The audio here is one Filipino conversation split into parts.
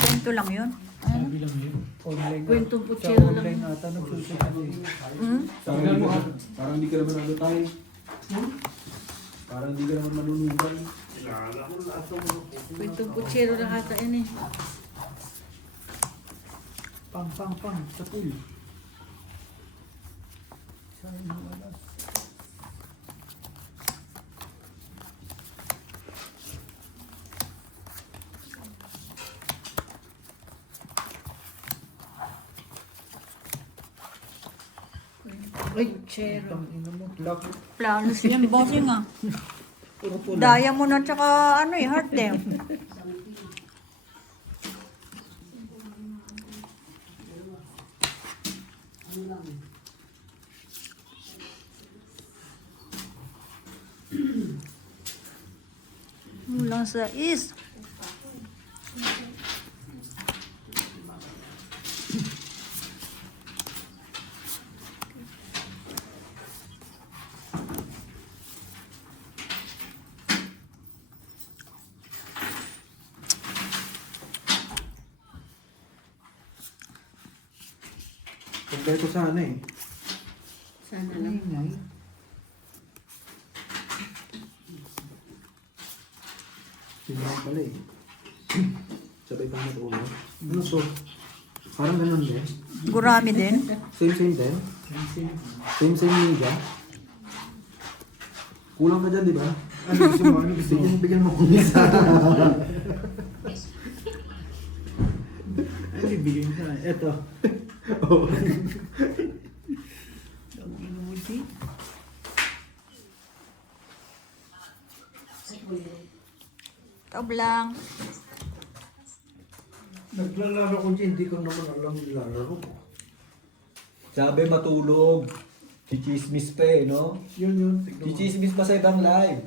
Kwento lang yun. Sabi lang yun. Online. Kwentong Sa putsero lang. online ata nagsusunod. Parang hindi ka naman ano tayo. Parang hindi ka naman manunugan. Kwentong putsero lang ata yan eh. Pang sa pool. Sayang yung alas. Ay, putsero. Ang ina mo, lock. Planos yan, bossing ah. Puro pula. Daya mo na tsaka ano eh, heart eh. Mulang sa is. Kompleto sana eh. Sana lang. Ingay. Tingnan pala eh. Sabay pang matulog. Ano so? Parang ganun din. Gurami din. Same din. Same media. Kulang ka dyan, di ba? Ano gusto mo? Ano gusto mo? Bigyan mo kung isa. Ano bibigyan sa eto. Oo. Ang ina mo di. Tablang. Naglalaro ko dyan, hindi ko naman alam nilalaro ko. Sabi matulog. Chichismis pa eh, no? Yun, tignan mo. Chichismis pa sa ibang live.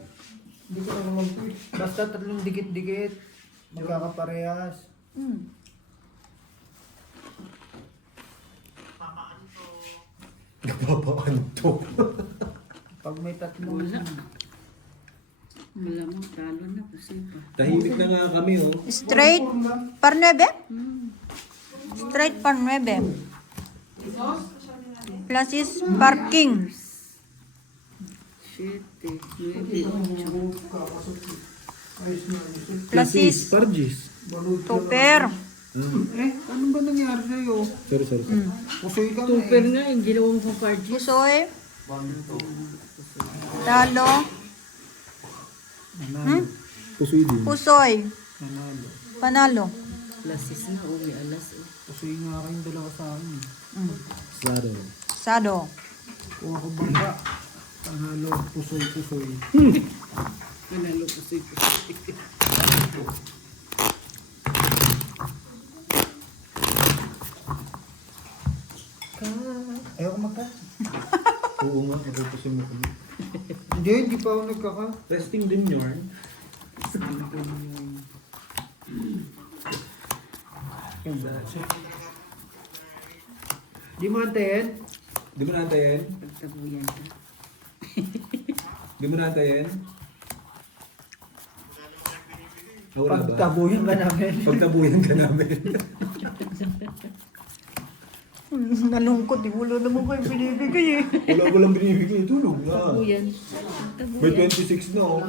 Hindi ko naman alam. Basta tatlong dikit-dikit. Magkakaparehas. Hmm. Napapaanto. Pag may tatlong... Wala. Malamang talo na kasi pa. Tahimik na nga kami, oh. Straight par 9? Straight par 9. Plus is parking. Shit eh. Nuebe, ocho. Plus is Pargis. tupper. Ano ba nangyari sa'yo? Sorry. Pusoy ka na Super nga yung ginawang pang party. Pusoy. Talo. Nanalo. Pusoy din. Pusoy. Nanalo. Panalo. Lasis na, uwi alas eh. Pusoy nga kayong dalawa sa akin. Slado. Sado. Kung ako bangga. Panalo. Pusoy. Manalo pusoy. Ayaw ko magka. Oo nga, napupusin mo kami. Hindi pa ako nagkaka. Testing din yarn. Di mo antayin? Di mo natin? Pagtabuyan ka. Di mo natin? Wala ba? Pagtabuyan ka namin. Pagtabuyan ka namin. Nalungkot eh. Wala naman kayo binibigay eh. Wala binibigay. Tulog na. Tabuyan. May 26 na, oh.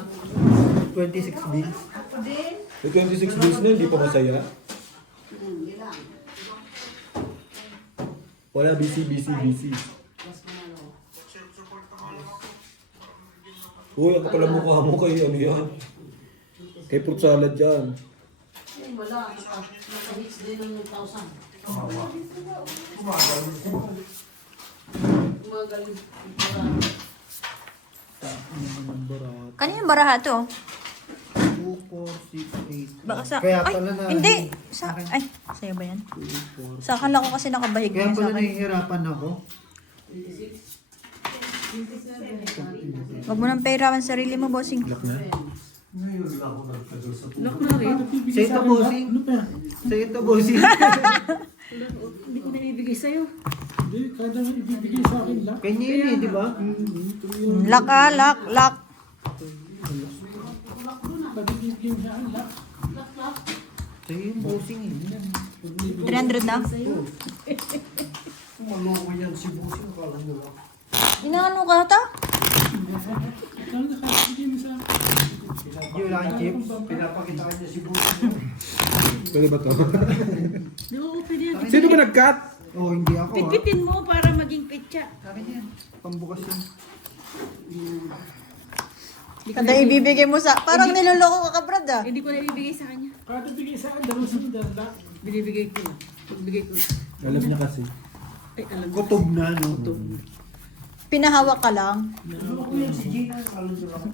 26 bills. May 26 days na, hindi pa masaya. Wala, busy. Uy, ang kapala mukha mo kay ano yan. Kay fruit salad yan. Wala, naka-hits din ng 1,000. Gumagaling. Kanina baraha to? 2, 4, 6, 8. Baka sa... Kaya ay, pala na... hindi! Sa... Ay, sa'yo ba yan? Sa akala ko kasi nakabahig Kaya na sa pala akin. nahihirapan ako. Huwag mo nang pahirapan sa sarili mo, bossing. Lock na? Lock na rin. Sa ito, bossing. Sa ito, bossing. Hindi ko na ibigay sa'yo. Hindi, kada ibibigay sa akin lang. Kanya yun eh, di ba? Lock ah, lock. Pag ibibigay sa akin lang. Sa'yo yung bossing eh. 300 na? Maloko yan si Busing. Kala nyo lang. Inaano ka ata? Yung lang chips. Pinapakita ka niya si Busing. Pwede ba to? Oo, pwede yan. Sino ba nag-cut? Oh, hindi ako ha. Pitpitin mo para maging pitya. Akin yan. Pambukas yun. Kada ibibigay mo sa... Parang niloloko ka, Brad ah. Hindi ko na ibibigay sa kanya. Kada bigay sa akin, dalawang sinidanda. Binibigay ko. Pagbigay ko. Alam niya kasi. Ay, alam ko. Kutob na, no? Pinahawak ka lang. Ano ko yan si Gina? Kala nyo lang.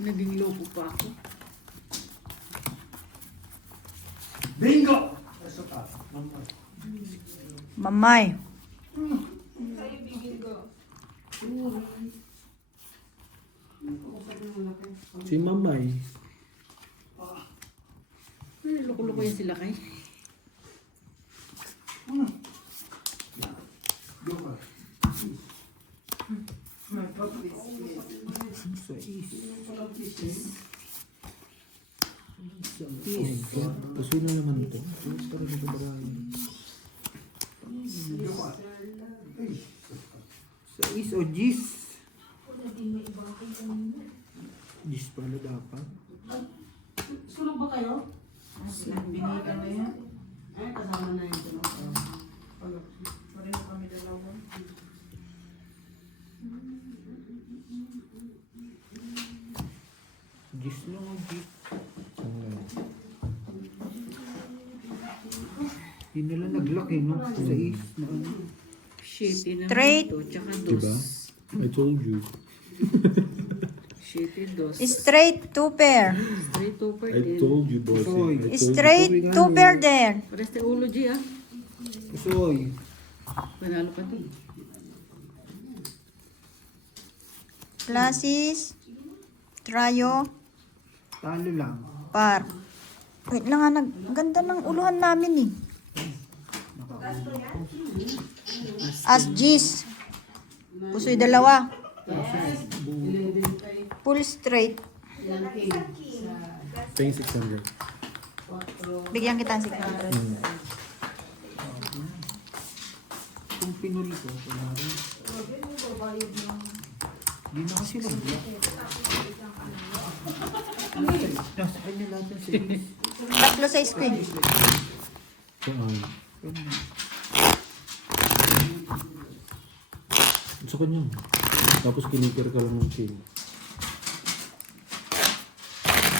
Naging loko pa ako. Bingo! Mamay. Si Mamay. Ay, loko-loko yan sila kay. Puso na naman ito. Para dito ba Sa is o gis? Gis pala dapat. Sulog ba kayo? Binigay na yan? Ay, kasama na yung tulog. Pareho kami dalawa. Gis lang o gis. Hindi nila naglaki, no? Sa is na ano. Shitty naman Straight. ito. Tsaka dos. Diba? I told you. Shitty dos. Straight 2 pair. Straight over I din. told you, bossy. Usoy. I told you. Straight 2 pair there. Pares na ulo, G ah. Usoy. Panalo ka din. Classes. Trayo. Talo lang. Par. Wait lang nga, ang ganda ng uluhan namin eh. As G's. Pusoy dalawa. Full straight. Paying 600. Bigyan kita ng 600. Kung pinuli ko, wala rin. Hindi na kasi nag-block. Nasa kanya lahat ng series. Tatlo sa screen. Saan? Sa kanya. Tapos kinikir ka lang ng chain.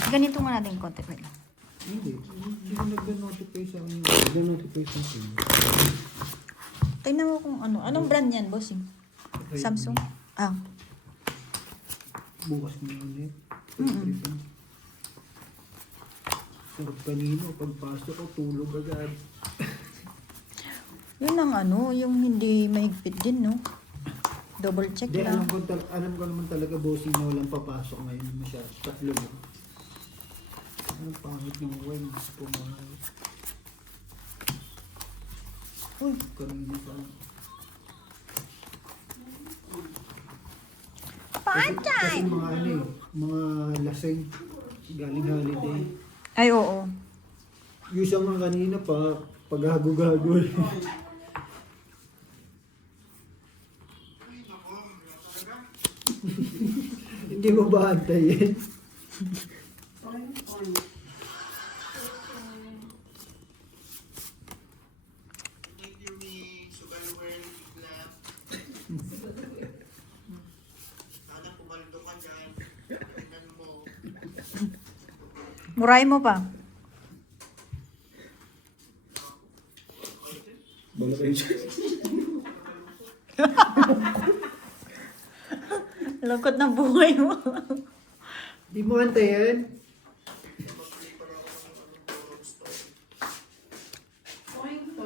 Ganito nga natin yung konti. Wait lang. Hindi. Hindi ko nag-notify sa kanya. Nag-notify sa akin. Tingnan mo kung ano. Anong brand yan, bossing? Samsung? Ah. Bukas mo ulit. Sarap kanino. Pagpasok ko, tulog agad. Yun ang ano, yung hindi mahigpit din, no? Double check Hindi, lang. alam ko naman talaga bossing na walang papasok ngayon masyado. Tatlo mo. Ang pangit ng wings. Pumahay. Uy, kanina pa. Kasi mga ano eh, mga lasing. Galing holiday. Ay, oo. Yung isang nga kanina pa, paghago-gago. Hindi mo ba antayin? Muray mo pa. Bala kayo siya. Lungkot ng buhay mo. Di mo antayin?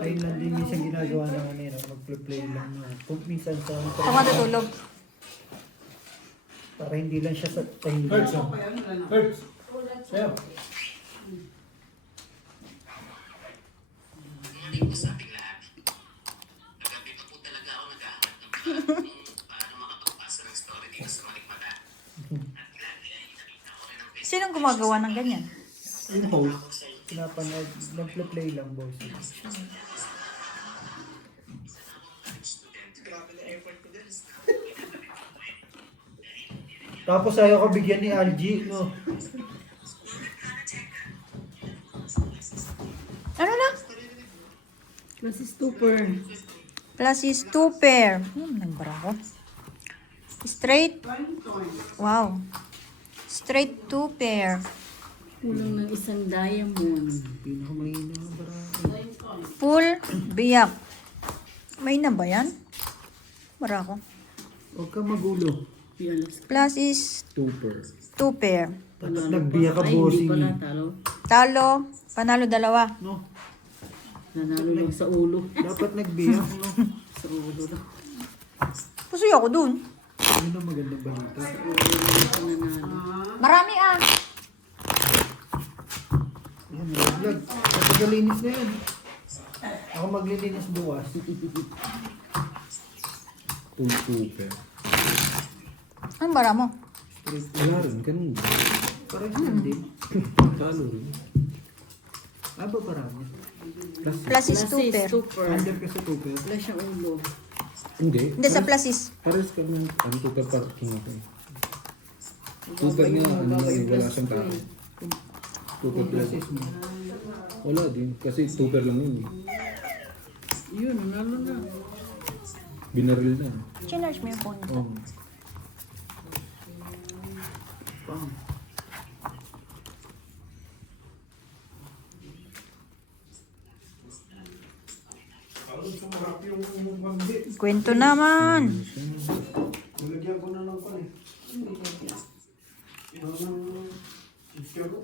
Ayun lang din minsan ginagawa ng kanina, mag-play lang na. Kung minsan sa Ako matutulog. para hindi lang siya sa tahimik. Hertz. Sayo. Sinong gumagawa ng ganyan? Yung host. Pinapanood, nagpa-play lang, bossing. Tapos ayaw ka bigyan ni Algie, no? Ano na? Plus is 2 per. Plus is 2 pair. Nagbara ko. Straight. Wow. Straight 2 pair. Kulang ng isang diamond. Pinakamahina ng barako. Full biyak. May na ba yan? Bara ko. Huwag ka magulo. Pialas. Plus is 2 pair. Tapos nagbiya ka, Ay, hindi bossing. pala. eh. Talo. Talo. Panalo dalawa. No? Nanalo lang sa ulo. Dapat nagbiya, no? Sa ulo lang. Pusoy ako dun. Yun ang magandang balita. Sa nanalo. Marami ah. Yan, nalaglag. Napagalinis na yun. Ako maglilinis bukas. Full super. Anong bara mo? Wala rin, ganun. Parang yan din. Talo rin. Aba parami. Plus, Plus is Plus 2 is pair. 2 per. Under ka sa tupper. Wala siyang ulo. hindi. Hindi sa plus is. Pares ka ng ano, super parking ako. Super niya, ano lang, wala siyang tao. Super plus. Process mo. Wala din, kasi super lang yun. Yun, nanalo na. Binaril na. Chinarge mo yung phone ko. Oh. Pang. Kwento naman. Nalagyan ko na lang pa eh. Yung sister ko.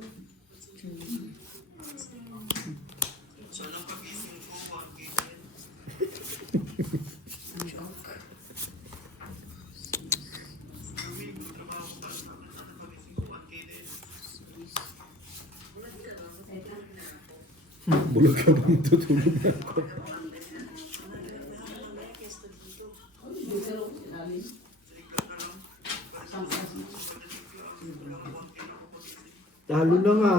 Bulog ka ba? Tutulog na ako. Talo na nga.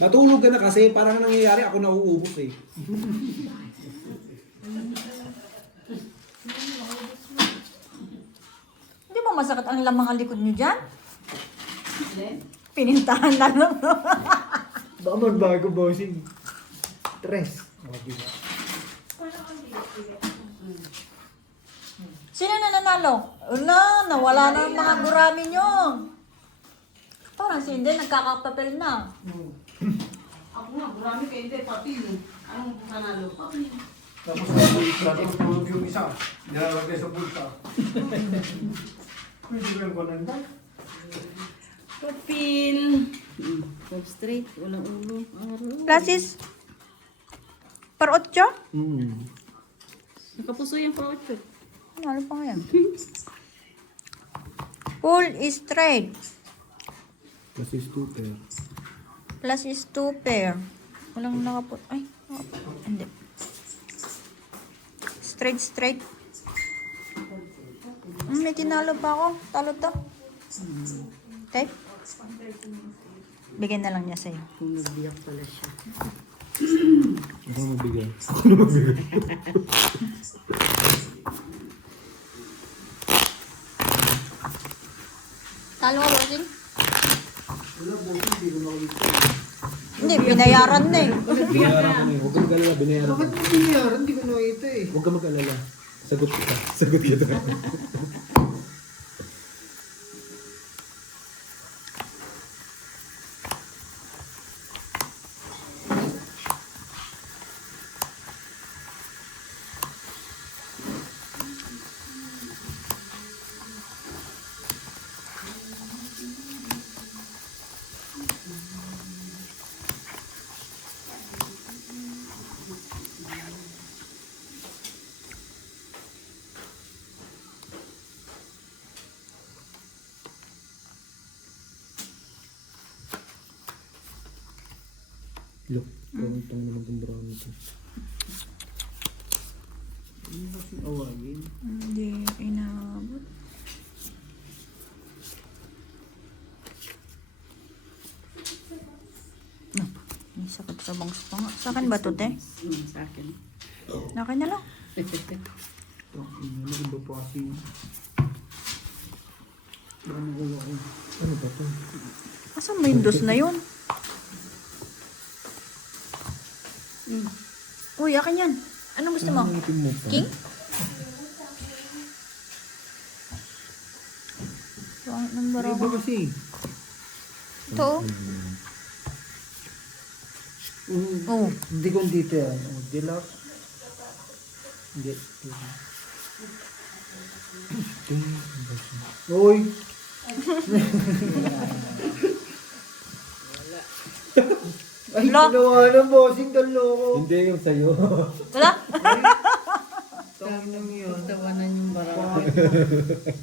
Matulog ka na kasi, parang nangyayari ako nauubos eh. Hindi mo masakit ang lamang ang likod niyo dyan? Pinintahan na lang. Baka magbago, bossing. Tres. O, diba? Sino na nanalo? Wala, nawala na ang mga gurami nyo. Parang si Hindi, nagkakapapel na. Ako nga, marami kayo hindi, papil. Anong panalo? Papil. Tapos tulog yung isa. Nilalagay sa bulsa. Pwede ba yung pananda? Papil. Top straight. Walang ulo. Araw. Plus is per 8? Nakapuso yung pa 8. Ano pa nga yan? Full is straight. Plus is super. Plus is 2 pair. Walang nakapot. Ay, hindi. Straight. May tinalo pa ako. Talo to. Type. Bigyan na lang niya sa'yo. Kung nagbiyak pala siya. Ako na magbigay. Ako na magbigay. Talo ka, bossing? Wala, bossing. Hindi ko nakita. Hindi, binayaran na eh. Binayaran ko na yun. Huwag ka mag-alala, binayaran ko. Bakit mo binayaran? Hindi ko nakita eh. Huwag ka mag-alala. Sagot kita. Sagot kita. Look, tong naman itong brown nito. Ano kasi awayin? Hindi, Sa bangs pa nga. Sa akin ba to, te? Sa akin. Akin na lang. Iba po kasi. Baka nakuha ko. Ano ba to? Asan ba yung dos na yun? Uy, akin yan. Anong gusto mo? Ano mo pa? King? Pangit ng Iba barako. kasi. Ito, oh. Oh. Hindi ko dito yan. Deluxe. Hindi. Uy! Ay, Wala. ginawa na bossing loko. Hindi yung sa'yo. Wala? Tangin yun. Tawanan yung barako.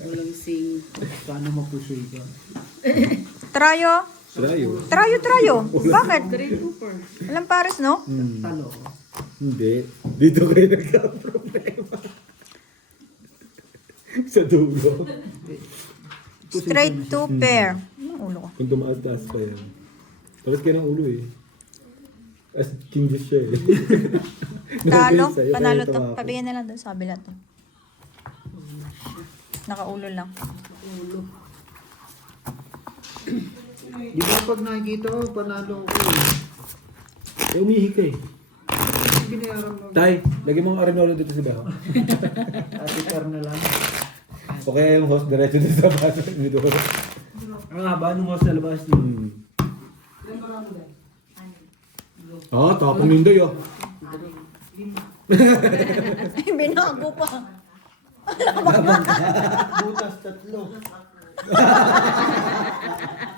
Walang sing. Sana mapusoy ka. Trayo. Trayo. Trayo. Bakit? Grade 2 per. Walang pares, no? Talo. Hindi. Dito kayo nagka-problema. Sa dulo. Straight to pair. Anong ulo ko? Kung tumaas-taas pa yan. Tapos kayo ng ulo eh. As changes siya eh. Talo. Sa'yo, Panalo kaya to. tumakas. Pabigyan na lang doon sa kabila to. Nakaulo lang. Ulo. Di ba pag nakikita ko, panalo ko eh. Eh, umihi ka eh. Binayaran mo. Tay, lagyan mo ang arenolo dito sa baho. Ate car na lang. O kaya yung host diretso dito sa baho. Ang haba nung host sa labas. Oo, tapong yun doy oh. Ay, binago pa. Butas tatlo.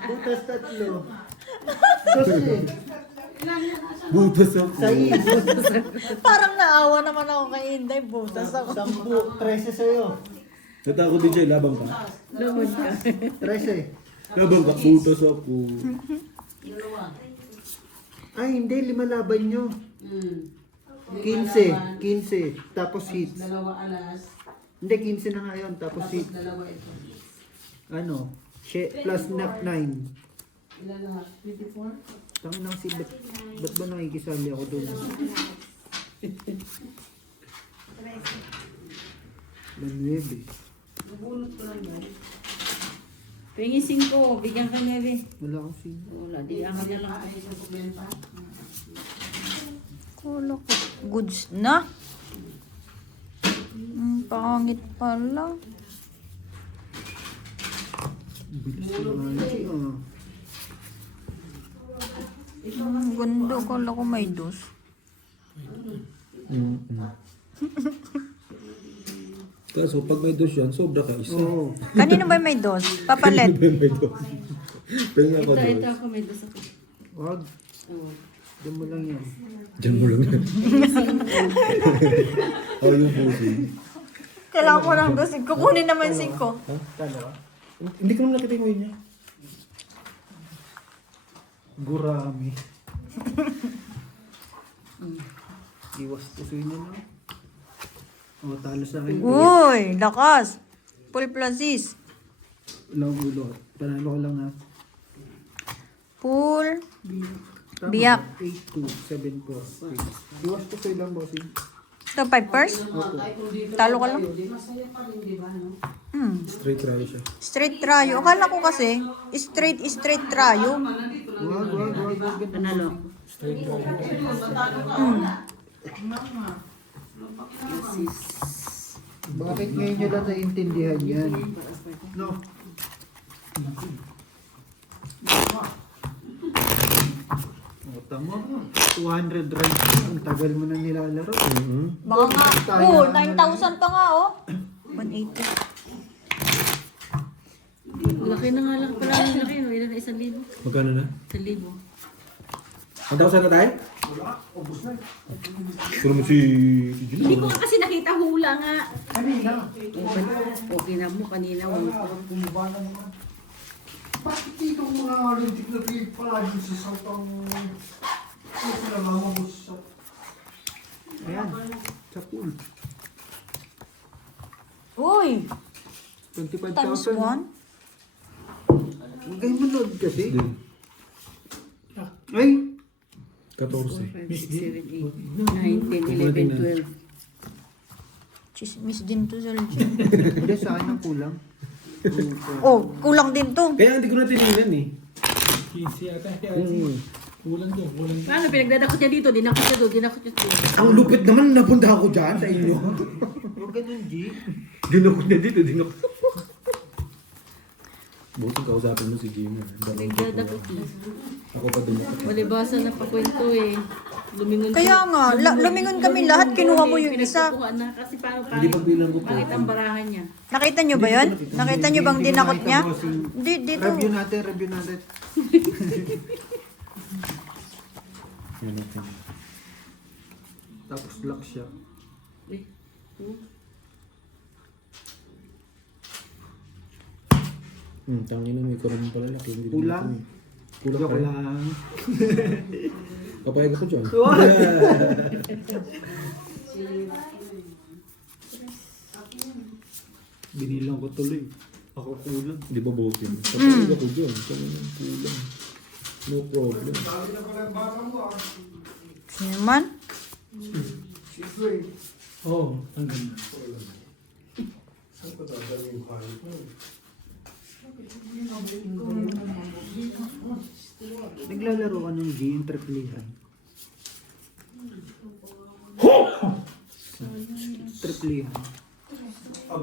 Butas tatlo. Kasi, Butas ako. sais. Parang naawa naman ako kay Inday. Butas ako. 13 sa'yo. Natakot din siya, labang ka. Laman ka. 13. Labang ka, butas ako. Ay, hindi. 5 laban nyo. 15. Tapos hits. Dalawa alas, Hindi, 15 na nga yun. Tapos hits. dalawa ito. Ano? Plus knock 9. Ilan na? 24? Tangin na kasi, ba't ba nakikisali ako doon? Lanuebe. Nabunot ko lang yun. Pingi 5. Bigyan ka niya, be. Wala akong sino. Wala. Di ang na lang. Ay, isang kumenta. Kala ko. Goods na. Pangit pala. Bilis na nga. Ganda. Kala ko may dos. Kaso pag may dos yan, sobra ka isa. Oo. Kanino ba may dos? Papalit. May dos. Pero nga ako Ito dos. ako. May dos ako. Wag. Oh. Diyan mo lang yan. Diyan mo lang yan. Oh, yung pusi. Kailangan ko ng dos. Kukunin naman 5. Talo. Hindi ko naman nakita yung niya. Gurami. Iwas pusoy na lang. O, talo sa akin. Uy, lakas. Full plasis. Walang ulo. Panalo ko lang ha. Full. Tama. Biyak. 8-2-7-4. Iwas pusoy lang, bossing. Ito, 5 pairs? Ay, kung dito Talo ka lang. tayo, di masaya pa rin, di ba? No? Straight rally siya. Straight tryo. Akala ko kasi, straight tryo. Wag. Panalo ako. Asis. Bakit ngayon nyo lang naiintindihan yan? No. O, tama. 200 runs. Ang tagal mo na nilalaro. Baka nga. Oh, 9,000 pa nga, oh. 180. Laki na nga lang pala yung laki. No? Ilan na 1,000? Magkano na? 1,000. Ang tao sa tatay? Pero mo si Jun. Hindi ko nga kasi nakita hula nga. Kanina. Okay na mo kanina. Bakit dito ko mga allergic na palagi sa saltang pinagama ko sa... Ayan. Sa pool. Uy, 25,000. times 1. Huwag kayo manood kasi. Din. Ay! 14. 5, 6, 7, 8, 9, 10, 11, 12. Chismis din to, Sergio. Hindi, sa akin ang kulang. Oh, kulang din to. Kaya hindi ko na tinignan eh. 15 yata. Kulang to, kulang. Paano pinagdadakot niya dito, dinakot niya doon, dinakot niya doon. Ang lupit naman, napunta ako dyan sa inyo. Huwag ganun, G. Dinakot niya dito, dinakot. Buti kausapin mo si Gina. Pinagdadakot niya. Ako pa dinakot. Malibasa na pakwento eh. Lumingon Kaya nga, lumingon kami lahat, kinuha mo yung isa. Pinagkukuhaan na kasi paano Hindi pagbilang ko po. pangit ang barahan niya. Nakita nyo ba yun? Nakita nyo bang dinakot niya? Hindi, dito. Review natin. Yan ako. Tapos lock siya. Eh, Tangin na may karoon pala laki. Hindi Kulang. Kulang Joke pa. lang. Papayag ako dyan. Binilang ko tuloy. Ako kulang. Di ba buti? Papayag ako dyan. Tangin na kulang. No problem. Sino naman? Oo, ang ganda. Naglalaro ka ng G, yung triplihan. Triplihan.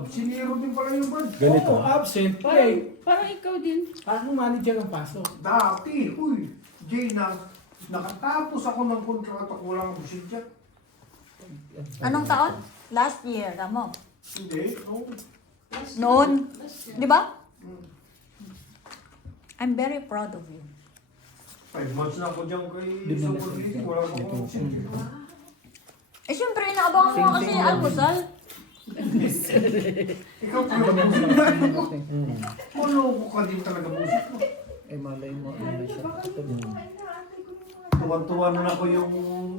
Siniro din pala yung bird. Ganito. Oo, absent. Play. parang ikaw din. Parang manager ang pasok. Dati, uy, Jay, nakatapos ako ng kontrata ko lang ang busit dyan. Anong taon? Last year, tamo. Hindi, no. Noon. Di ba? I'm very proud of you. 5 months na ako dyan kay Summer Lily. Wala pa akong busit. Eh, syempre, inaabangan mo kasi almusal. Ikaw pala busit. Ano ko ka din talaga busit mo? Eh, malay mo, ano na siya. Tuwan-tuwa na ako yung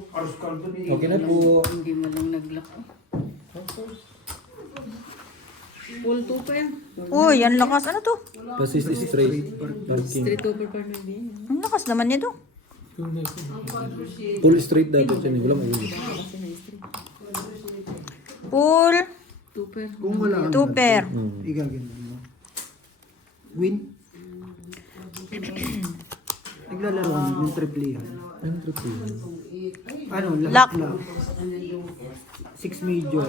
arroz caldo ni Okay na po. Hindi mo lang nag-lock. Full two pa yan. Uy, ang lakas. Ano to? Pasis straight. Parking. Street over partner din. Ang lakas naman niya to. Full straight dapat yan. Walang ulo. Full Two pair. Kung wala kang two pair. igaganon mo. Win. Naglalaro ka ng triplihan. Ano trip yun? Ano, Lock. lahat lang. 6 major.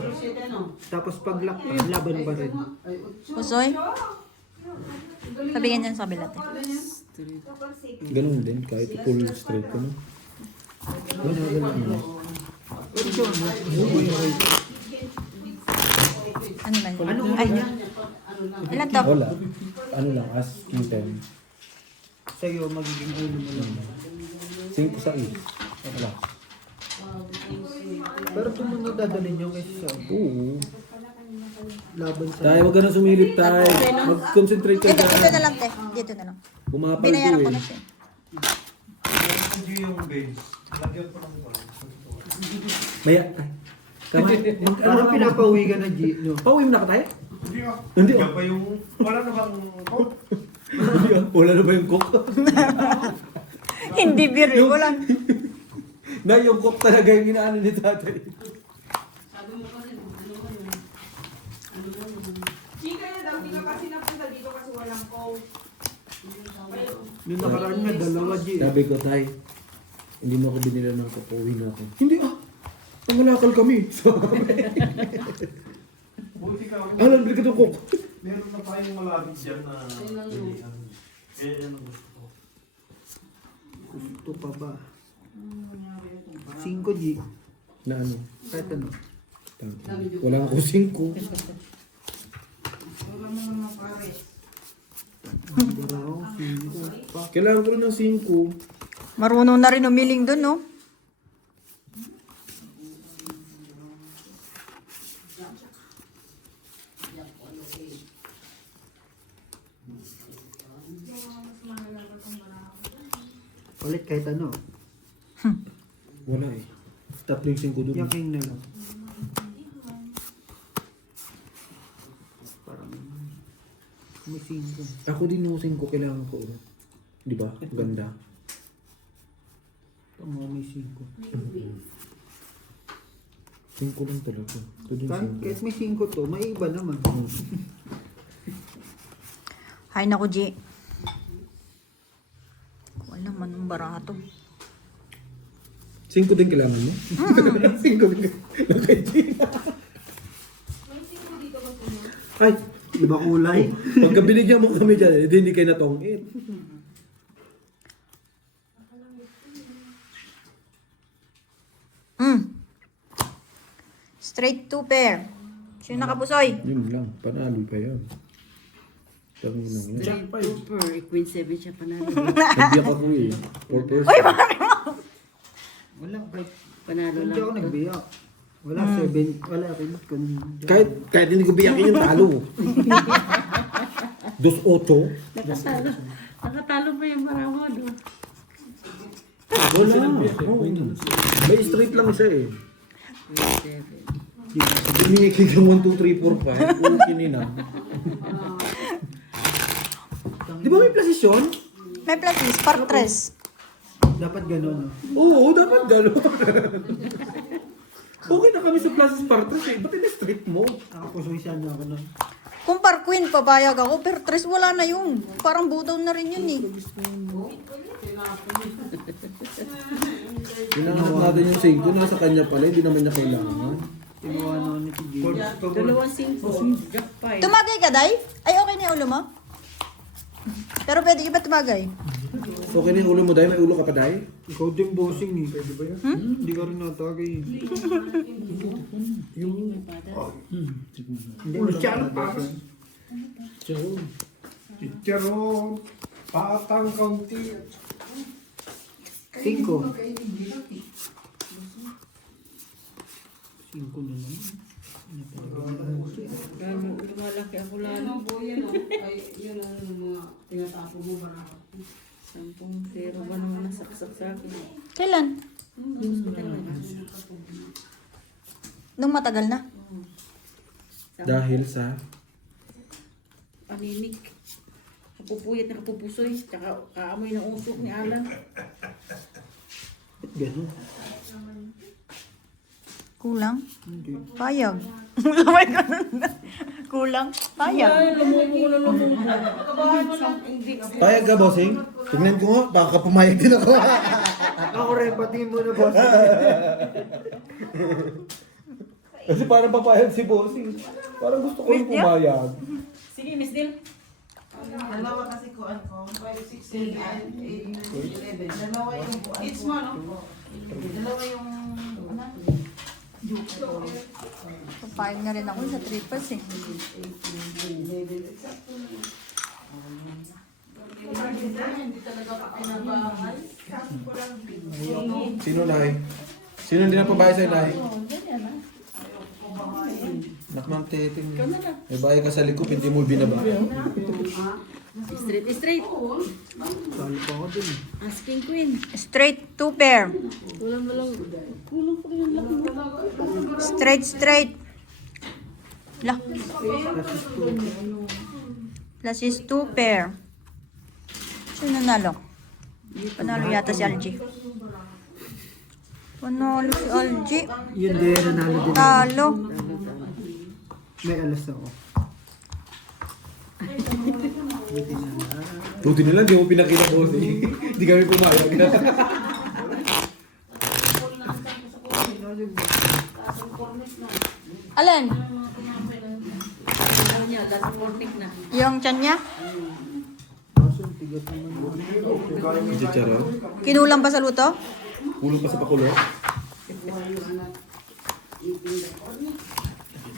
Tapos pag lock ka, laban pa rin. Pusoy. Sabihin niyan sa bilat. Ganun din. Kahit full straight ka no? Wala, wala. Pero siya, Ano ba yun? Ay, ilan to? Wala. Ano lang, as Q10. sa'yo, magiging ulo mo lang. 5 sa E. Wala. Pero tumunod dadalhin nyo kasi sa Oo. laban sa... Tayo, huwag ka na sumilip tayo. Mag-concentrate ka Ito na dyan. lang, te. Dito na lang. Pumapal Binayaran ko ko eh. na siya. Hindi yung beans. Lagyan ko lang ito. Maya. Tama. Parang pinapauwi ka na, G, no? Pauwi mo na ka tayo? Hindi ah. Hindi Yan pa yung... Wala na bang... Oh, Wala na ba yung cook? Hindi biro. Wala. Na yung cook talaga yung inaano ni tatay. Chika na daw, di ka kasi napunta dito kasi walang coat. Yung nakaraan nga, dalawa, G. Sabi ko, tay, hindi mo ako binila ng cook. Pauwi na ako. Hindi ah. Pangalakal kami. buti ka. Alam, bili ka ng cook. Meron na tayong malapit dyan na... Kaya yan ang gusto ko. Gusto pa ba? 5, G. Na ano? Kahit ano. Wala ako 5. Wala mo naman pare. Baraw, 5 pa. Kailangan ko ng 5. Marunong na rin umiling dun, no? Palit kahit ano. Wala eh. Tatlo yung 5 doon. Yung king na lang. Parang... May 5. Ako din yung 5 kailangan ko. Di ba? Ganda. Mga may 5. 5 lang talaga. Ito din Kahit may 5 to, may iba naman. Hay naku, G. Wala man ang barato. 5 din kailangan mo? 5 din. Okay, Gina. Ay, Iba kulay. pagka binigyan mo kami dyan, hindi kayo natongit. Straight 2 pair. Sino nakapusoy? Yun lang, panalo pa yan. Tango lang yan. Straight super. Queen 7 siya panalo. Nagbiyak ako eh. 4 person. Wala, Panalo hindi lang. ako nagbiyak. Wala, 7. Wala, kung Kahit hindi ko biyakin yung talo. 2-8. Nakatalo. Nakatalo pa yung Maramado. Wala. Oo. May straight lang siya eh. Queen 7. Binikig yung 1, 2, 3, 4, 5. Ukin na. Di ba may posisyon? May platis, par 3. dapat gano'n. No? Oo, dapat gano'n. Okay na kami sa Plaza Spartas eh. Ba't in-straight mo? Nakapusuisan na ako nun. Kung par queen, papayag ako. Pero 3, wala na yun. Parang budaw na rin yun eh. Kailangan natin yung 5. Nasa kanya pala, hindi naman niya kailangan. Tinuha na ni TJ. Dalawang 5. Jack 5. Tumagay ka, Day? Ay, okay na yung ulo mo? Pero pwede ka ba tumagay? Okay na yung ulo mo, Day? May ulo ka pa, Day? Ikaw din bossing eh. Pwede ba yan? Hindi ka rin natagay. Hindi mo Ulsyano para So, chicharon, patang kaunti. 5. 5 na naman. Lumalaki ako lalo. Ay, yun ang mga tinatapo mo ba na? 10-0 ba naman nasaksak sa akin? Kailan? Hospital na. Nung matagal na. Dahil sa... Paninik. Kapupuyat na kapupusoy. Tsaka kaamoy ng usok ni Alan. Ba't gano'n? Kulang? Hindi. Payag. May ganun na. Kulang? Payag. Payag ka, bossing? Tingnan ko nga, baka pumayag din ako. Ako rin, patingin mo na boss. Kasi parang papayag si bossing. Parang gusto ko yung pumayag. Sige, Miss Dil. Dalawa kasi ko, 5, 6, 7, 8, 9, 10, 11. Dalawa yung buwan. It's mo, no? Dalawa yung, Papayag na rin ako sa tripas eh. hindi talaga pa pinabahay. Sino, Nay? Sino hindi na pabayag sa'yo, Nay? Nak ng teting. May bayag ka sa likod, hindi mo binaba. Straight, straight. Salo pa ako dun. Asking Queen. Straight 2 pair. Kulang na lang. Kulang pa rin lang. Straight, straight. Lah. Plus is 2 pair. Sino nanalo? Panalo yata si Algie. Panalo si Algie. Yun din, nanalo din. Talo. May alas ako. Buti na lang, di mo pinakita, bossing. Hindi kami pumayag. Alin? Ano niya, last morning na. Yung tiyan niya? Kaso, tigas naman. Chicharon. Kinulang ba sa luto? Kulong pa sa pakulo.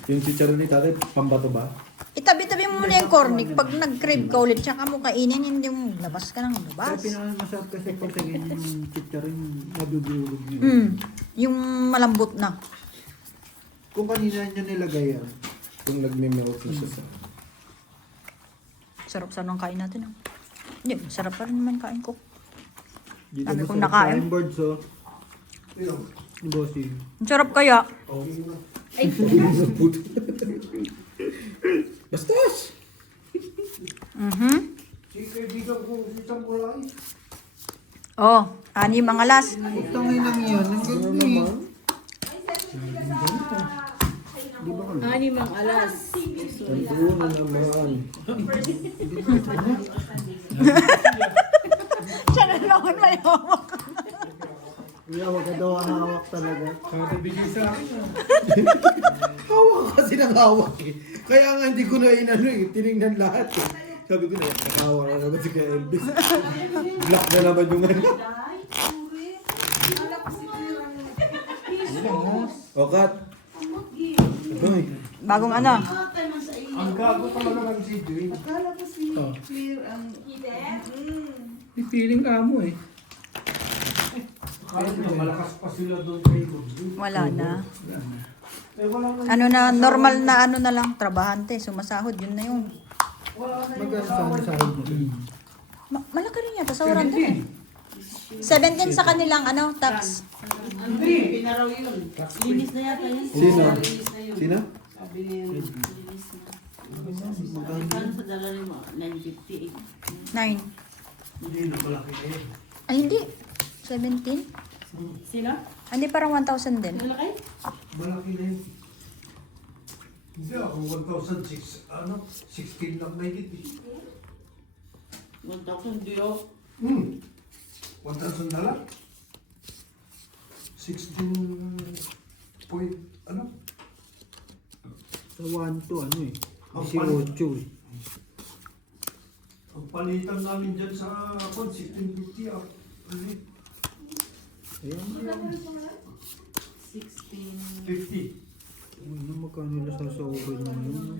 Yung chicharon ni tatay, pambato ba? Itabi-tabi mo muna yung cornic. Pag nag-crave ka ulit, tsaka mo kainin, hindi mo labas ka ng Kaya labas. pinakamasarap kasi pag sa ganyan yung chicharon, nadudurog yun. Yung malambot na. Kung kanina nyo nilagay yan, Kung nagme-melt na siya sa... Sarap sana ng kain natin. Ah. Hindi, masarap pa rin naman kain ko. dito Dami mo kong sa nakain. time boards, oh. Bossing. Ang sarap kaya. Bastos! Mhm. Si kaibigan ko, si Samurai. Oh, 6 ang alas. Tangin lang yan. Ang ganda eh. Di ba kami? 6 ang alas. Tantuo na naman. Siya na naman may hawak. Kuya, wag ka daw ang hawak talaga. Kada bigay sa akin. Hawak kasi ng hawak eh. Kaya nga hindi ko na inano eh. Tinignan lahat eh. Sabi ko na, nakahawa na naman si Kuya Elvis. Black na naman yung ano. O, Kat. Uy. Bagong ano? Ang gago talaga ng CJ. May feeling ka mo eh. Akala nila malakas pa sila doon kay Rodrigo. Wala na. Eh, wala na. Ano na, normal na ano na lang, trabahante, sumasahod, yun na yun. Magkano sa sahod mo? Malaki rin yata, sa oran din eh. 17 sa kanilang ano, tax. Hindi, pinaraw yun. Linis na yata yun. Sino? Sino? Sabi niya yun. Linis na. Kano sa dala mo? 958. 9. Hindi na malaki eh. Ay, hindi. 17? Sino? Hindi, parang 1,000 din. Malaki? Malaki na yun. Hindi ako, 1,006, 16 lang na yun eh. 1,000 diyo. 1,000 na lang. 16 point, Sa 1 to ano eh. Ang 18 eh. ang palitan namin dyan sa 1650 ah. Ayan na yan. 16. 50. Ano magkano na sa sahod na yun?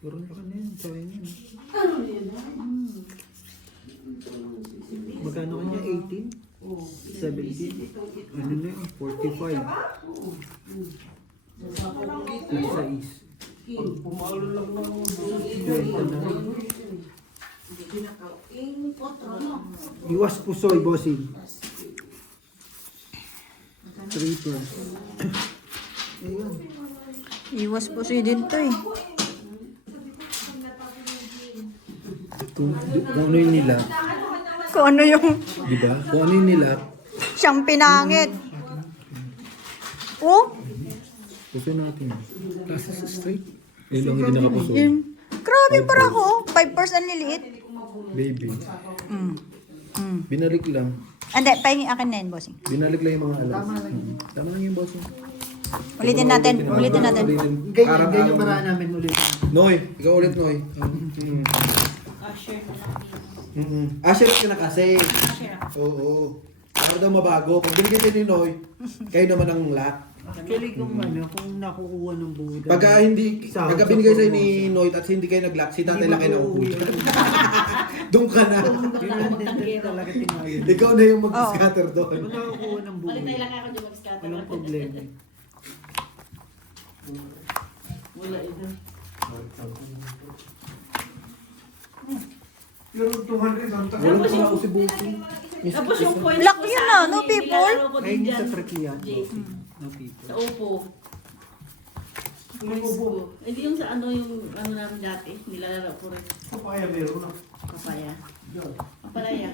Pero laki na yan. Sayang yan. Magkano kanya? 18? 17? Ano na yun? 45? Nasa is. Pag pumalo lang ng 20 na rin. Iwas pusoy, bossing. 3 plus. Ayun. Iwas po siya dito eh. Kung ano yung nila, Kung ano yung di ba? Kung ano yung nila, siyang pinangit. Oh, puso natin. Tapos straight. Yun lang hindi nakapuso. yun. Grabe para ko. 5% liliit. Baby. Mm. Mm. Binalik lang. Hindi, pahingi akin na yun, bossing. Binalik lang yung mga alas. Tama lang yung boss. Ulitin natin. Ulitin natin. Ganyan paraan namin ulit. Noy, ikaw ulit Noy. Share na lang yun. Share ka na kasi. Oo. Para daw mabago. Pag binigyan niyo ni Noy, kayo naman ang lahat. Actually kung ano, kung nakukuha ng buhay. Pagka hindi, pagka binigay sa'yo ni Noy at hindi kayo nag-lock, si tatay lang kayo nauuwi. Doon ka na. Yun lang din talaga tinayin. Ikaw na yung mag-scatter doon. Kung nakukuha ng buhay, Balitay lang ako dyan mag-scatter. walang problema. Wala ito. Pero 200 ang tagal. Walang tao si Buki. Tapos yung points Lock ko yun sa na, ano, no people? nilalaro ko din Ay, hindi dyan. sa Treklian. JC. No people. Sa Oppo. Points ko. Hindi yung sa ano yung ano namin dati. Nilalaro ko rin. Papaya meron na. Papaya. Papalaya.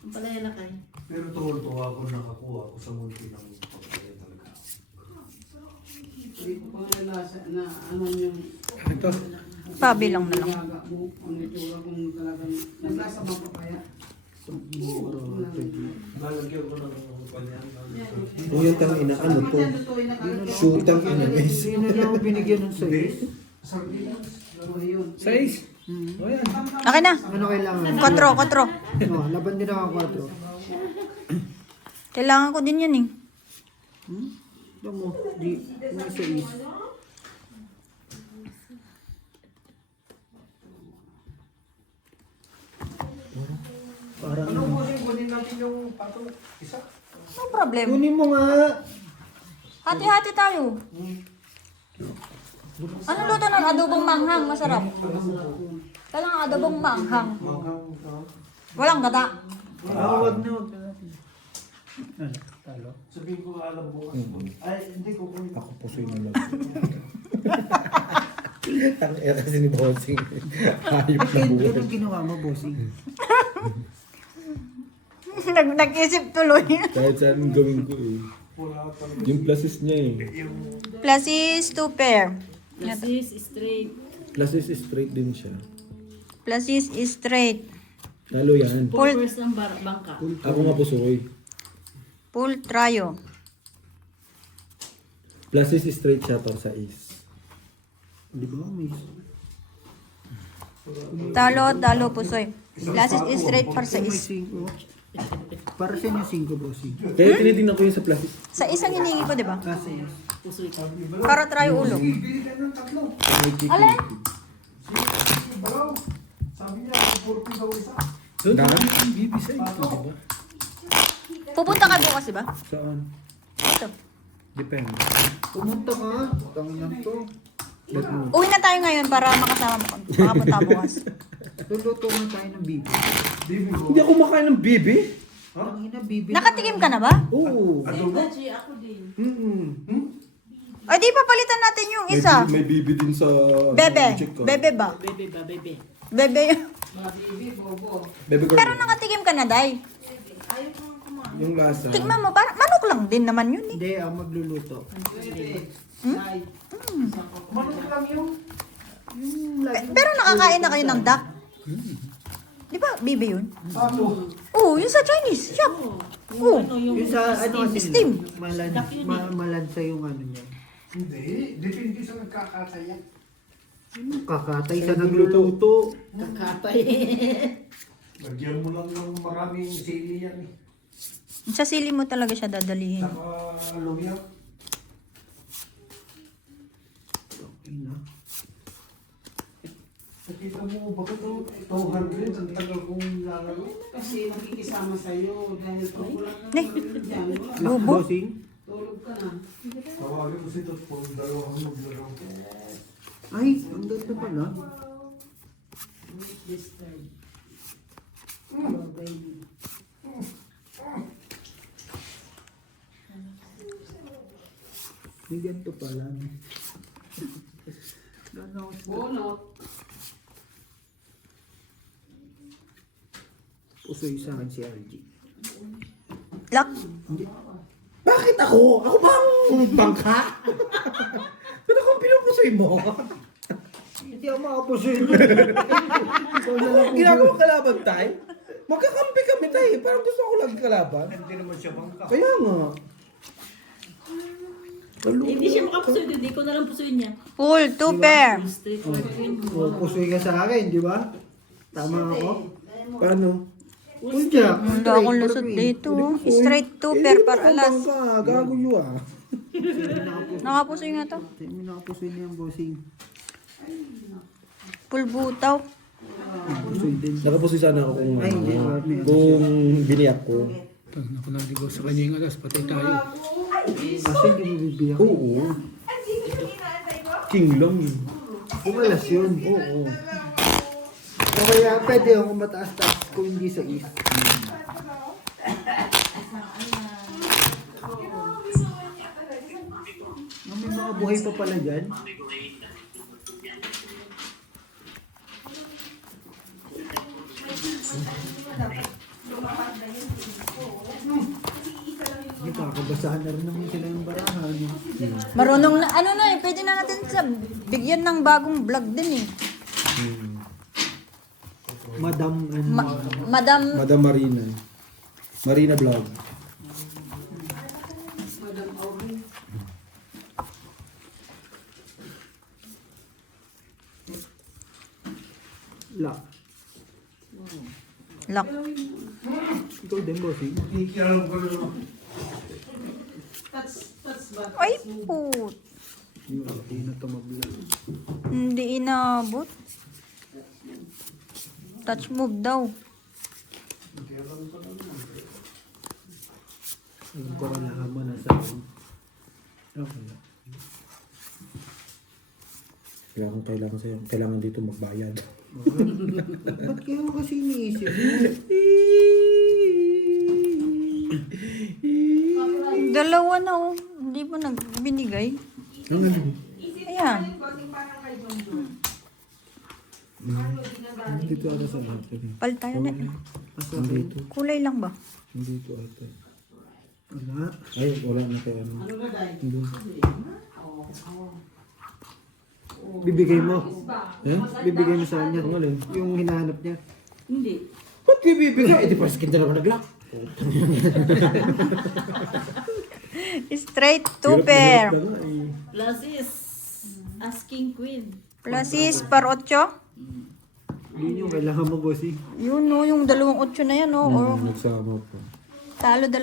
Papalaya na kayo. Pero tuwal-tuwa ako nakakuha ako sa munti ng papaya talaga. Hindi ko pa nalasa na ano yung Ito. Pabilang na lang. alaga mo, ang itsura kung talagang naglasa bang papaya. Lalagyan ko ng papaya. Uyang tang ina, ano to? Shootang ina, guys. Sino niya ako binigyan ng size? Sardinas. Yun. Size? O yan. Okay na. Ano kailangan? 4. No, laban din ako 4. Kailangan ko din yun eh. Ito mo, di, may size. Parang Ano mo din, kunin natin yung patong isa. No problem. kunin mo nga. Hati-hati tayo. Ano luto ng adobong manghang? Masarap. Kailangan adobong manghang. Walang gata. Wag na, wag na natin. Ano, talo? Sabihin ko alam bukas. Ay, hindi ko kunin. Ako pusoy na lang. Ang kasi ni Bossing. Hayop na Bakit buhay. ganun ginawa mo, bossing? Nag-isip tuloy. Kahit saan gawin ko eh. Yung pluses niya eh. Plus is 2 pair. Plus is straight. Pluses straight din siya. Plus is straight. Talo yan. Full- Full first ng bangka. Ako nga pusoy. Full trio. Pluses straight siya para sa is. Di ba? May... Talo, pusoy. Plus is straight para sa May is. 5. Para sa inyo 5, bossing. Kaya tinitingnan ko yung sa pluses. Sa isang hiningi ko, di ba? Kasi, Pusoy ka. Para trio ulo. Bili ka ng tatlo. Alin? Balaw. Sabi niya, 40 daw isa. Doon na? Bibisay ito, di ba? Pupunta ka bukas, di ba? Saan? Ito. Depende. pumunta ka. Tanginan to. Uwi na tayo ngayon para makasama mo. Makapunta bukas. Luluto nga tayo ng bibi. Bibi ko. Hindi ako makain ng bibi. Tangina, bibi. Nakatikim ka na ba? Oo. Gachi, ako din. O di papalitan natin yung isa. May bibi din sa... Bebe. check ko. Bebe ba? Bebe ba, bebe. Bebe. Bebe girl. Pero nakatikim ka na, Day. Yung lasa. Tikman mo, parang manok lang din naman yun eh. Hindi, ang magluluto. Manok lang yun. Pero nakakain na kayo ng duck. Di ba, bibi yun? Ano? Oo, yun sa Chinese shop. Oo. Yung sa, ano kasi, Steam. malansa yung ano niya. Hindi. Depende sa nagkakataya. Kakatay sa nagluluto. Kakatay. Lagyan mo lang ng maraming sili yan eh. Sa sili mo talaga siya dadalihin. Saka luya. Ina. Nakita mo, bakit ito 200? Ang tagal kong lalaro. Kasi makikisama sa'yo dahil pag wala ka Eh. dyan, wala. Bubo. Bossing? Tulog ka na. Tawagin ko si Tot kung dalawang maglaro. Ay, ang ganda pala. This time. Oh, baby. May ganito pala. Gano'n. Bunot. Usoy sa akin si RG. Lock. Bakit ako? Ako bang bangka? Saan akong pinupusoy mo? Hindi ako makapusoy. Ikaw na lang. Ginagawa kalaban tayo? Magkakampi kami tayo. Parang gusto ko lagi kalaban. Hindi naman siya bangka. Kaya nga. Hindi siya makapusoy din. Hindi ko na lang pusoy niya. Full 2 pair. Straight for twin. Pusoy ka sa akin, di ba? Tama ako? Paano? Full jack. Wala akong lusot dito. Straight 2 pair para alas. Bangka. Gago yun ah. Nakapusoy nga to. May nakapusoy niya ang bossing. Full butaw. Pusoy din. Nakapusoy sana ako kung Ay, hindi. kung biniyak ko. Pag nakunaligaw sa kanya yung alas, patay tayo. Kasi hindi mo bibiyak. Oo. King lang yun. Kung alas yun. Oo. O kaya pwede ako mataas-taas kung hindi sa is. May mga buhay pa pala dyan. Hindi, kakabasahan na rin naman sila yung barahan. Marunong na, ano na eh, pwede na natin sa bigyan ng bagong vlog din eh. Madam, ano, Madam, Madam Marina. Marina Vlog. Lock. lock. Ikaw din, bossing. Ikialam ko lang. That's ba? Ay, put. Yung hindi na ito mag-vlog. Hindi inabot. Touch move daw. Hindi ko nalaman na sa akin. Okay. Kailangan dito magbayad. Ba't kayo kasi iniisip mo? Dalawa na oh. Hindi pa nagbinigay. Ano? Ayan. Dito ata sa lahat. Pal tayo na. Dito. Kulay lang ba? Dito ata. Wala. Ay, wala na kaya ano. Ano na dahil? Hindi. Bibigay mo. Eh? Bibigay mo sa kanya. Ang alin? Yung hinahanap niya. Hindi. Ba't kayo bibigay? Eh, di pa skin talaga nag-lock. Straight two pair. Hirap na nga eh. Plus is asking queen. Plus is par 8. Yun yung kailangan mo, bossing. Yun no, yung 2 8 na yan no. Or Nagsama pa. talo 2.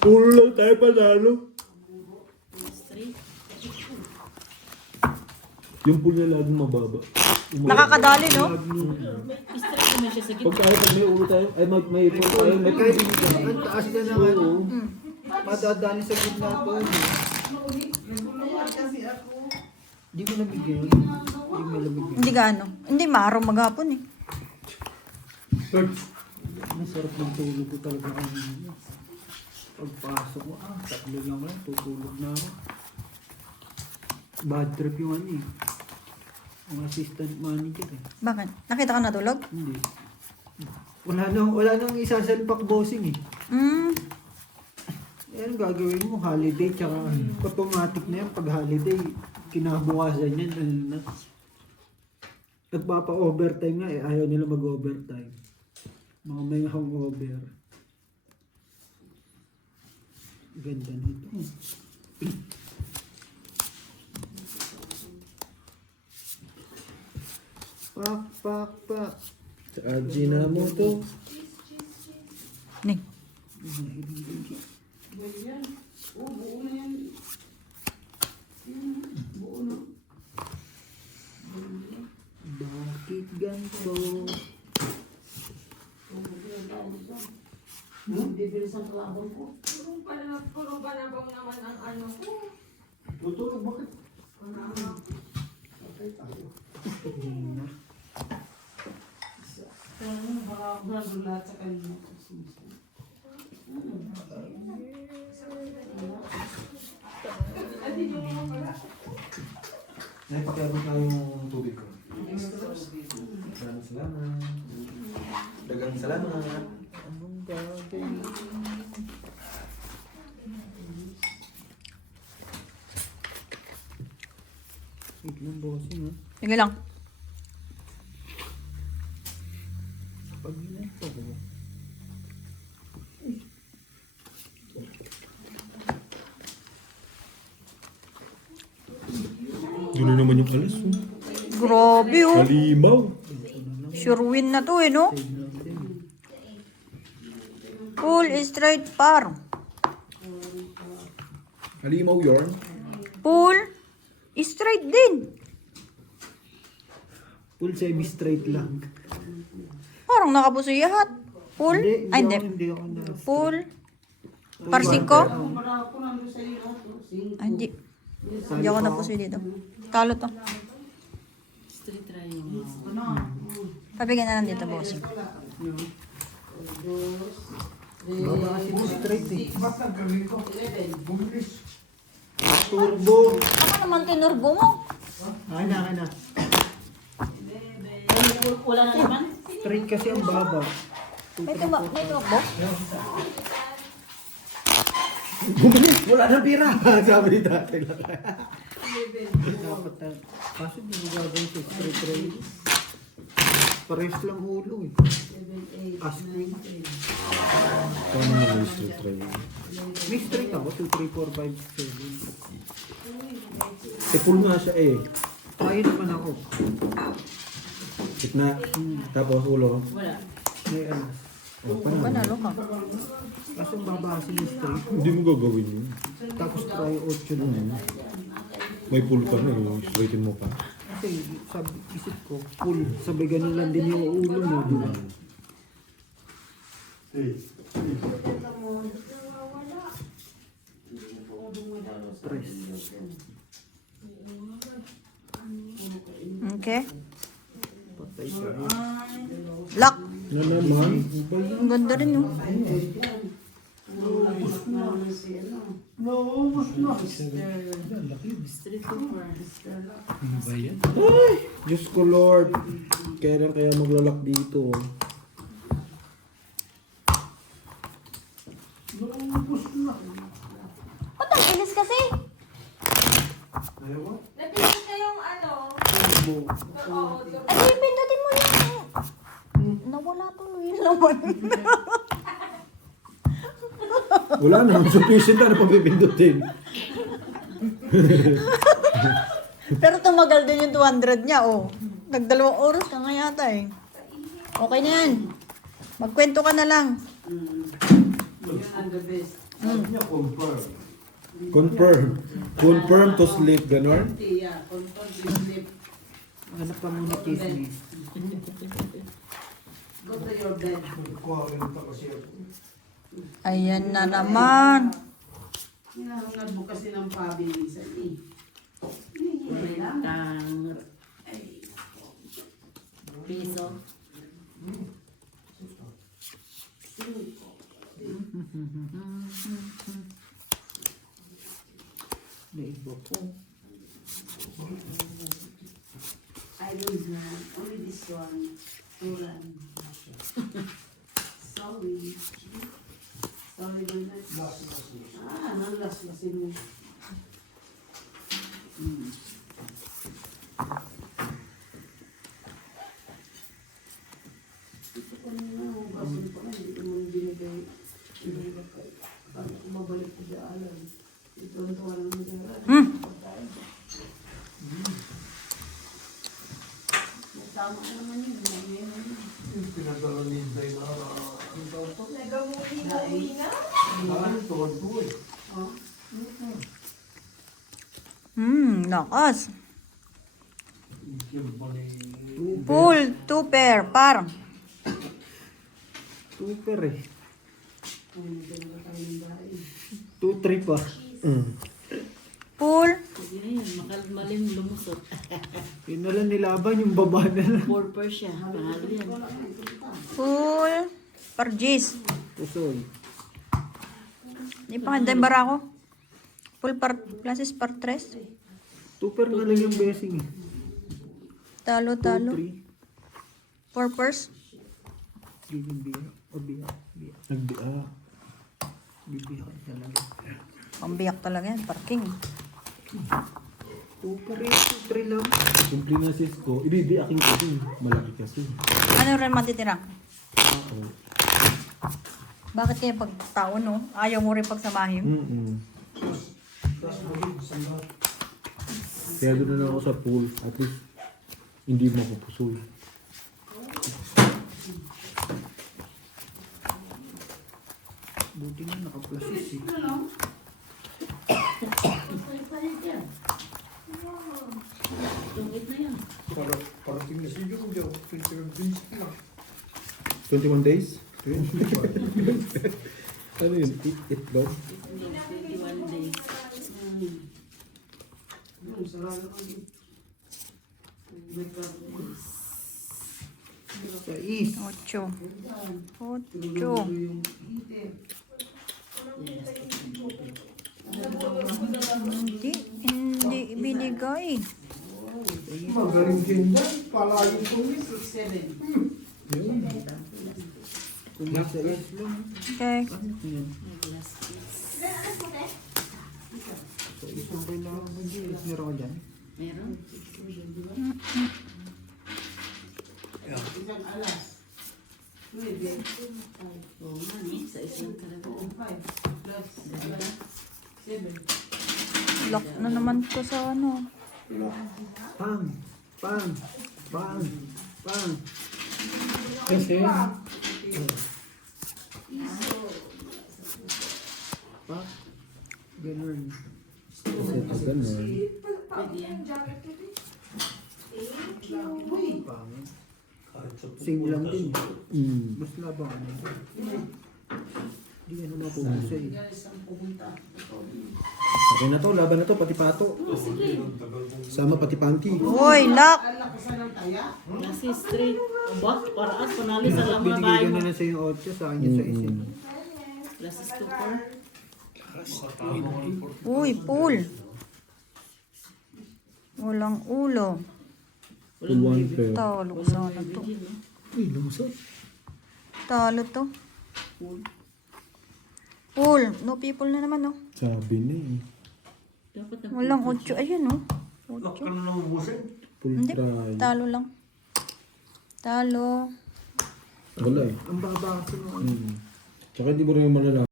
Puro lang tayo panalo. Straight. Yung pool niya laging mababa. Nakakadali no? Straight naman siya sa Pag gitna. tayo, pag may ulo tayo, ay may pool tayo, may Kahit ang taas na naman. Madadali sa gitna to. Hindi ko nabigyan. Hindi mo nabigyan. Hindi gaano. Hindi maaraw maghapon eh. Masarap ng tulog ko talaga kanina. Pagpasok ko, 3 lang lang, tutulog na ako. Bad trip yung ano eh. Ang assistant manager eh. Bakit? Nakita ka natulog? Hindi. Wala nang isasalpak bossing eh. Ano gagawin mo? Holiday, tsaka automatic na yan. Pag holiday, kinabukasan yan. Ano na. Nagpapa-overtime nga eh. Ayaw nila mag-overtime. Mga may hangover. Ganda nito. Pak, pak, pak. Sa Ajinomoto. Ning. Bakit ganito? Bibilis ang kalabang ko. Tutulog bakit? Baka lahat sa kanina. Naipakayabot na yung tubig ko. Maraming salamat. Dagang salamat. Anong gagawin? Wait lang, bossing ha. Sige lang. Pag ginanto ko. Dulo naman yung alas. Oh. Grabe oh. Malimaw. Sure win na to eh no? Full straight par. Malimaw yarn. Full straight din. Full semi-straight lang. Parang nakapusoy lahat. Full? Ay hindi. Hindi ako na. Full. Par 5? Para ko nandun sa iyo. Ay hindi. Hindi ako napusoy dito. Talo to. Straight triangle. Pabigyan na lang dito boss. Baba kasi mo straight eh. Ba't nagkaroon ko? Bumilis. Turbo. Ako naman tinurbo mo. Akin na. Wala na naman. Straight kasi ang baba. May tumakbo? Bumilis! Wala nang pira! Sabi ni tatay lang. Dapat na. Kaso di mo gagawin sa straight rail. Pares lang ulo eh. Aspin. Paano mo yung straight try? May straight ako. 2, 3, 4, 5, 7. Eh, pool nga siya eh. Kaya naman ako. Gitna. Tapos ulo. Wala. May alas. Panalo ka. Kaso ang baba kasi yung straight. Hindi mo gagawin yun. Tapos try 8 na. May pool ka na eh. Straighten mo pa. Kasi sabi, isip ko, full. Sabay ganun lang din yung ulo mo. Di ba? Stress. Okay. Patay ka. Lock. Na naman. Ang ganda rin no. No, Street cooper. Ano ba yan? Diyos ko Lord. Kailan kaya maglalak dito? Ba't ang bilis kasi? Napili ka yung ano? Ay, pindutin mo yung... Nawala tuloy naman. Wala na. Sufficient na na pagpipindutin. Pero tumagal din yung 200 niya, oh. Nagdalawang oras ka nga yata eh. Okay na yan. Magkwento ka na lang. Yan ang the best. Confirm. Confirm to sleep, ganon? Yeah, confirm to sleep. Hanap ka muna chismis. Go to your bed. Ayan na naman. Hinahangad mo kasi ng pabilisan eh. Tang piso. Naibo ko. I don't know. Only this one. Ulan. Sorry. Sorry, Bernard. Nalas-lasin mo. Ito ko na hugasin pa nga. Hindi ko mo binigay. Binigay ka. Pag umabalik ko sa alam. Ito ang tuwa ng mga. Tama ka naman yun. Pinadala ni Inday na ang taon to. Nagamuhi na. Ang tuwan ko eh. Nakas. Yung ba ni... Full 2 pair, par. Super eh. Kung pinagkakaroon ng bahay. 2-3 pa. Full. Sige na yun, makalmalim lumusot. Yun na lang nilaban yung baba na lang. 4 per siya. Panalo yan. Full. Par G's. Pusoy. Hindi pa nga bara ako. Full par classes par 3. Super na lang yung blessing eh. Talo, talo. 2-3. 4 pairs. Giging biya. O biya. Biya. Nagbiya. Bibiya ka talaga. Pambiyak talaga yan, parking. Super eh. 2-3 lang. Simple na sis ko. Ibibiyakin ko din. Malaki kasi. Ano rin matitira? Oo. Bakit kaya pag tao, no? Ayaw mo rin pagsamahin? Kaya doon na lang ako sa pool. At least, hindi mo ako pusoy. Buti nga naka-plasis eh. Tungit na yan. Parating na si Yung Yung. 21 days lang. 21 days? Ano yun? Itlog? 21 days. Sa is. 8. 8. Hindi binigay. Magaling din yan. Palayo ko eh. 6-7. Kung nasa is lang. Okay. Yan. Sa is ang kailangan mo dyan. Meron ka dyan? Meron? Isang alas. 9. Oo nga, no? Sa isang talaga. 5 plus alas. 7. Lock na naman to sa ano. Pang! Pang! Pang! Pang! Kasi, Pa! Ganun. kasi pag ganun. Pwede yan. Pang! Kahit sa Same lang din. Mm. Mas labang ano. Hindi ka na mapupusay. Guys, ang pumunta. Okay na to, laban na to, pati pato. Sama pati panty. Uy, lock! Ang lakasan ng taya. Kasi straight. Aba, paraas, panalo sa lamang Binigay bahay ka mo. na sa yung 8, sa akin yung sa isin. Plus is 2 per. Uy, pool. Walang ulo. Full one pair. Talo ko sana to. Uy, lumusot. Talo to. Pool. No people na naman, oh. Sabi na eh. Dapat na Walang 8. Ayun, oh. Lock ka na lang ubusin. Full Hindi. try. Talo lang. Talo. Wala eh. Ang baba kasi mo. Tsaka hindi mo rin malalaman.